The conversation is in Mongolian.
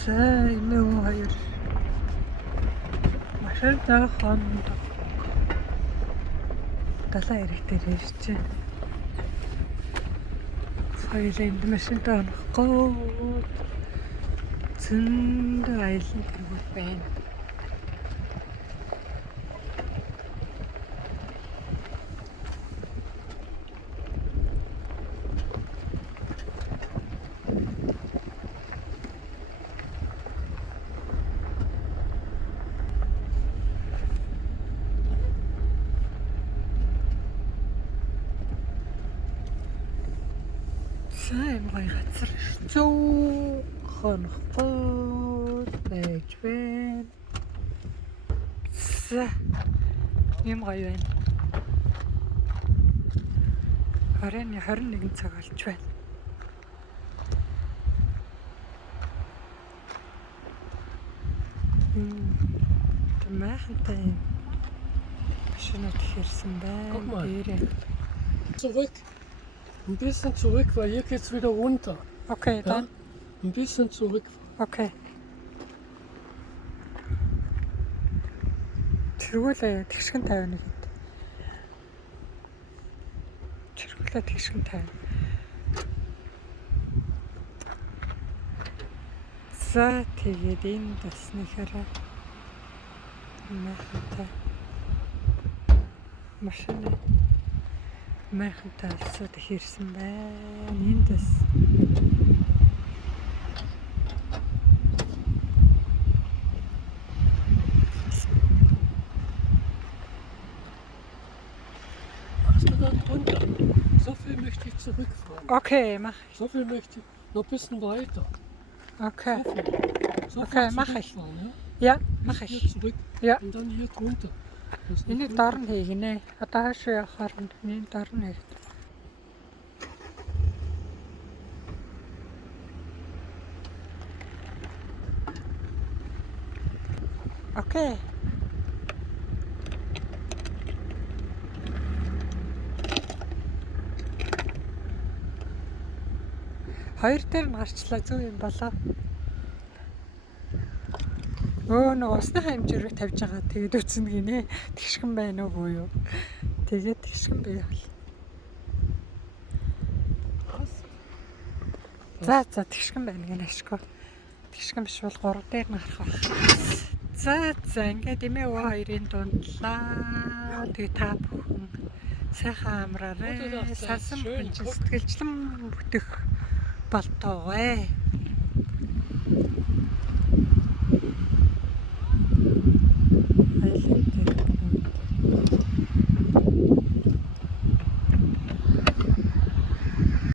За эмээ өвөө хоёр машин заахан далайн ирэх дээр ирж байна. Хоёулаа энд машинтаа онохгүй зөндөө аялан хэрэггүй байна. Сайн гоё газар зүү хонохгүй байж байна. За юм гоё байна. 21 цаг болж байна. Майхантай машинууд хэрсэн байна. Zurück. Ein bisschen zurück, weil hier geht's wieder runter. Okay, dann. Ja? Ein bisschen zurück. Okay. Тэргүүлээ тэгшгэн тавина гэд. Тэргүүлээ тэгшгэн тавина. За тэгээд энэ дасныхаараа майхантай машина майхантай алсууд хэрсэн байна. Энэ дас So viel möchte ich zurückfahren. Okay, mach ich. So viel möchte ich noch ein bisschen weiter. Okay. So Okay, viel mach ich. zurückfahren, Ja, mach Hier ich. zurück Ja. und dann hier drunter. Das ist Энийг nicht доор нь хийгнэ. Одоо хаашаа явахаар энэ доор нь хийх. Окей. Хоёр дээр нь гарчлаа зөв юм болоо. Нэг усны хэмжээг тавьж байгаа. Тэгээд үтсэн гинэ. Тэгшгэн байна уу юу? Тэгээд тэгшгэн бай бол. За тэгшгэн байна гэнэ ашгүй. Тэгшгэн биш бол 3 дээр нь гарах байх. За ингээд эмээ өвөө хоёрын дундлаа. Тэгээд та бүхэн сайхан амраарай. Сасан сэтгэлжлэн бүтэх болтойгоо.